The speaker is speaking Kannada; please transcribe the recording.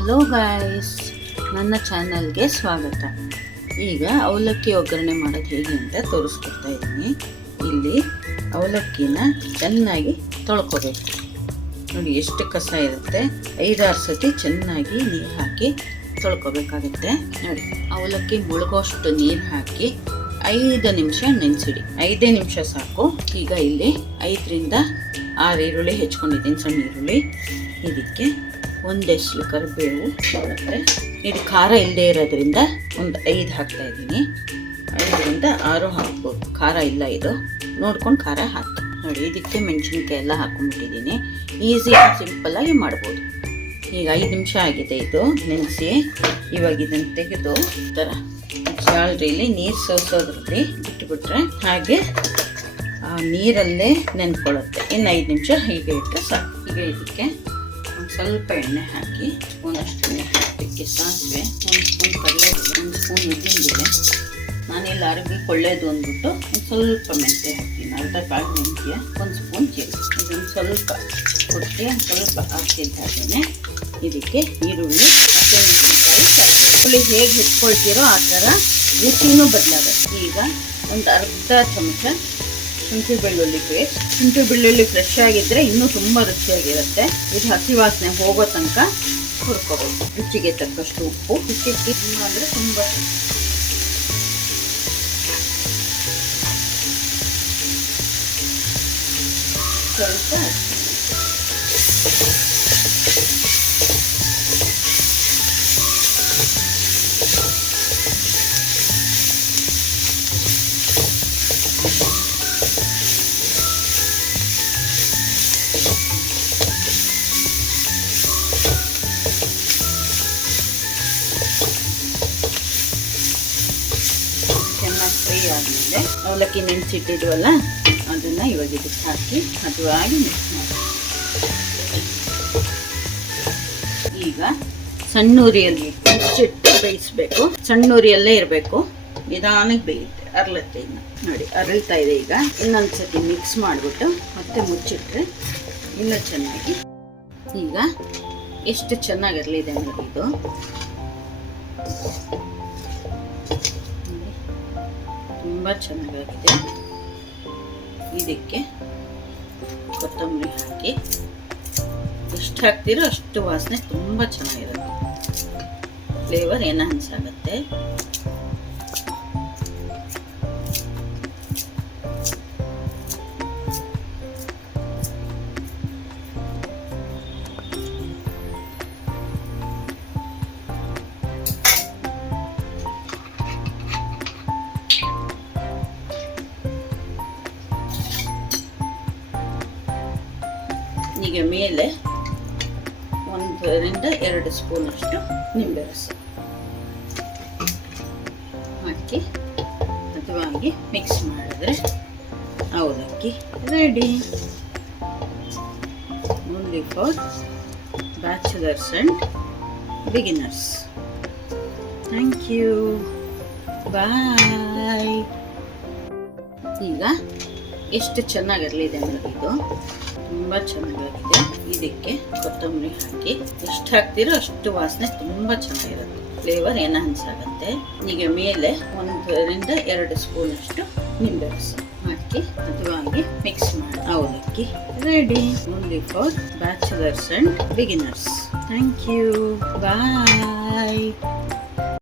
ಹಲೋ ಗಾಯ್ಸ್, ನನ್ನ ಚಾನಲ್ಗೆ ಸ್ವಾಗತ. ಈಗ ಅವಲಕ್ಕಿ ಒಗ್ಗರಣೆ ಮಾಡೋದು ಹೇಗೆ ಅಂತ ತೋರಿಸ್ಕೊಡ್ತಾ ಇದ್ದೀನಿ. ಇಲ್ಲಿ ಅವಲಕ್ಕಿನ ಚೆನ್ನಾಗಿ ತೊಳ್ಕೊಬೇಕು. ನೋಡಿ ಎಷ್ಟು ಕಸ ಇರುತ್ತೆ. 5-6 ಸತಿ ಚೆನ್ನಾಗಿ ನೀರು ಹಾಕಿ ತೊಳ್ಕೊಬೇಕಾಗುತ್ತೆ. ನೋಡಿ, ಅವಲಕ್ಕಿ ಮುಳುಗೋಷ್ಟು ನೀರು ಹಾಕಿ 5 ನಿಮಿಷ ನೆನೆಸಿಡಿ. 5 ನಿಮಿಷ ಸಾಕು. ಈಗ ಇಲ್ಲಿ 5ರಿಂದ 6 ಈರುಳ್ಳಿ ಹೆಚ್ಕೊಂಡಿದ್ದೀನಿ, ಸಣ್ಣ ಈರುಳ್ಳಿ. ಇದಕ್ಕೆ 1 ಎಸಳು ಕರಿಬೇವು ಬರುತ್ತೆ. ಇದು ಖಾರ ಇಲ್ಲದೆ ಇರೋದ್ರಿಂದ ಒಂದು 5 ಹಾಕ್ತಾ ಇದ್ದೀನಿ. 5ರಿಂದ 6 ಹಾಕ್ಬೋದು. ಖಾರ ಇಲ್ಲ, ಇದು ನೋಡ್ಕೊಂಡು ಖಾರ ಹಾಕಿ. ನೋಡಿ, ಇದಕ್ಕೆ ಮೆಣಸಿನ್ಕಾಯಿ ಎಲ್ಲ ಹಾಕೊಂಡ್ಬಿಟ್ಟಿದ್ದೀನಿ. ಈಸಿಯಾಗಿ ಸಿಂಪಲ್ಲಾಗಿ ಮಾಡ್ಬೋದು. ಈಗ 5 ನಿಮಿಷ ಆಗಿದೆ ಇದು ನೆನೆಸಿ. ಇವಾಗ ಇದನ್ನು ತೆಗೆದು ಈ ಥರ ಜಾಲರಿಲಿ ನೀರು ಸೋಸೋದ್ರಲ್ಲಿ ಇಟ್ಬಿಟ್ರೆ ಹಾಗೆ ಆ ನೀರಲ್ಲೇ ನೆನ್ಕೊಳ್ಳುತ್ತೆ. ಇನ್ನು 5 ನಿಮಿಷ ಹೀಗೆ ಇಟ್ಟರೆ ಸಾಕು. ಈಗ ಇದಕ್ಕೆ ಒಂದು ಸ್ವಲ್ಪ ಎಣ್ಣೆ ಹಾಕಿ, ಸ್ಪೂನಷ್ಟು ಎಣ್ಣೆ ಹಾಕಲಿಕ್ಕೆ ಸಾಸಿವೆ, 1 ಸ್ಪೂನ್ ಕಡಲೆಬೇಳೆ, 1 ಸ್ಪೂನ್ ಉದ್ದಿನಬೇಳೆ. ನಾನಿಲ್ಲಿ ಅರಗಿ ಕೊಳ್ಳೇದು ಅಂದ್ಬಿಟ್ಟು ಒಂದು ಸ್ವಲ್ಪ ಮೆಂತ್ಯ ಹಾಕ್ತೀನಿ. ಅರ್ಧ ಕಾಳು ಮೆಂತ್ಯ, 1 ಸ್ಪೂನ್ ಜೀರಿಗೆ. ಇದನ್ನು ಸ್ವಲ್ಪ ಕೊಟ್ಟು ಸ್ವಲ್ಪ ಹಾಕಿದ್ದಾಗೇ ಇದಕ್ಕೆ ಈರುಳ್ಳಿ, ಹಸಿಮೆಣಸಿನಕಾಯಿ, ಈರುಳ್ಳಿ ಹೇಗೆ ಹೆಚ್ಕೊಳ್ತೀರೋ ಆ ಥರ ರುಚಿನೂ ಬದಲಾಗುತ್ತೆ. ಈಗ ಒಂದು ಅರ್ಧ ಚಮಚ ಶುಂಠಿ ಬೆಳ್ಳುಳ್ಳಿ ಪೇಸ್ಟ್. ಶುಂಠಿ ಬೆಳ್ಳುಳ್ಳಿ ಫ್ರೆಶ್ ಆಗಿದ್ದರೆ ಇನ್ನೂ ತುಂಬ ರುಚಿಯಾಗಿರುತ್ತೆ. ಇದು ಹಸಿ ವಾಸನೆ ಹೋಗೋ ತನಕ ಹುರ್ಕೋಬೋದು. ರುಚಿಗೆ ತಕ್ಕಷ್ಟು ಉಪ್ಪು. ಉಪ್ಪಿಟ್ಟು ಅಂದರೆ ತುಂಬ ಸ್ವಲ್ಪ ಚೆನ್ನಾಗಿ ಫ್ರೈ ಆದಮೇಲೆ ಅವಲಕ್ಕಿ ನೆನೆಸಿಟ್ಟಿದ್ವಲ್ಲ ಅದನ್ನು ಇವಾಗ ಇದಕ್ಕೆ ಹಾಕಿ ಹದವಾಗಿ ಮಿಕ್ಸ್ ಮಾಡಿ. ಈಗ ಸಣ್ಣ ಉರಿಯಲ್ಲಿ ಮುಚ್ಚಿಟ್ಟು ಬೇಯಿಸಬೇಕು. ಸಣ್ಣ ಉರಿಯಲ್ಲೇ ಇರಬೇಕು. ನಿಧಾನಕ್ಕೆ ಬೇಯುತ್ತೆ, ಅರಳುತ್ತೆ. ಇನ್ನು ನೋಡಿ ಅರಳ್ತಾ ಇದೆ. ಈಗ ಇನ್ನೊಂದು ಸತಿ ಮಿಕ್ಸ್ ಮಾಡಿಬಿಟ್ಟು ಮತ್ತೆ ಮುಚ್ಚಿಟ್ರೆ ಇನ್ನೂ ಚೆನ್ನಾಗಿ. ಈಗ ಎಷ್ಟು ಚೆನ್ನಾಗಿ ಅರಳಿದೆ ನೋಡಿ. ಇದು ತುಂಬ ಚೆನ್ನಾಗಾಗಿದೆ. ಇದಕ್ಕೆ ಕೊತ್ತಂಬರಿ ಹಾಕಿ, ಎಷ್ಟು ಹಾಕ್ತೀರೋ ಅಷ್ಟು ವಾಸನೆ ತುಂಬ ಚೆನ್ನಾಗಿರುತ್ತೆ. ಫ್ಲೇವರ್ ಎನ್ಹಾನ್ಸ್ ಆಗುತ್ತೆ. ಈಗ ಮೇಲೆ 1ರಿಂದ 2 ಸ್ಪೂನಷ್ಟು ನಿಂಬೆ ರಸ ಹಾಕಿ ಹದವಾಗಿ ಮಿಕ್ಸ್ ಮಾಡಿದ್ರೆ ಅವಲಕ್ಕಿ ready. Only for bachelors and beginners. Thank you, bye. ಈಗ ಎಷ್ಟು ಚೆನ್ನಾಗಿರಲಿದೆ ಅಂದರೆ ಇದು ತುಂಬ ಚೆನ್ನಾಗಾಗಿದೆ. ಇದಕ್ಕೆ ಕೊತ್ತಂಬರಿ ಹಾಕಿ, ಎಷ್ಟು ಹಾಕ್ತೀರೋ ಅಷ್ಟು ವಾಸನೆ ತುಂಬ ಚೆನ್ನಾಗಿರುತ್ತೆ. ಫ್ಲೇವರ್ ಎನ್ಹಾನ್ಸ್ ಆಗುತ್ತೆ. ಈಗ ಮೇಲೆ 1ರಿಂದ 2 ಸ್ಪೂನಷ್ಟು ನಿಂಬೆ ರಸ ಹಾಕಿ ಹದವಾಗಿ ಮಿಕ್ಸ್ ಮಾಡಿ ಅವಲಕ್ಕಿ ready. Only for bachelors and beginners. Thank you, bye.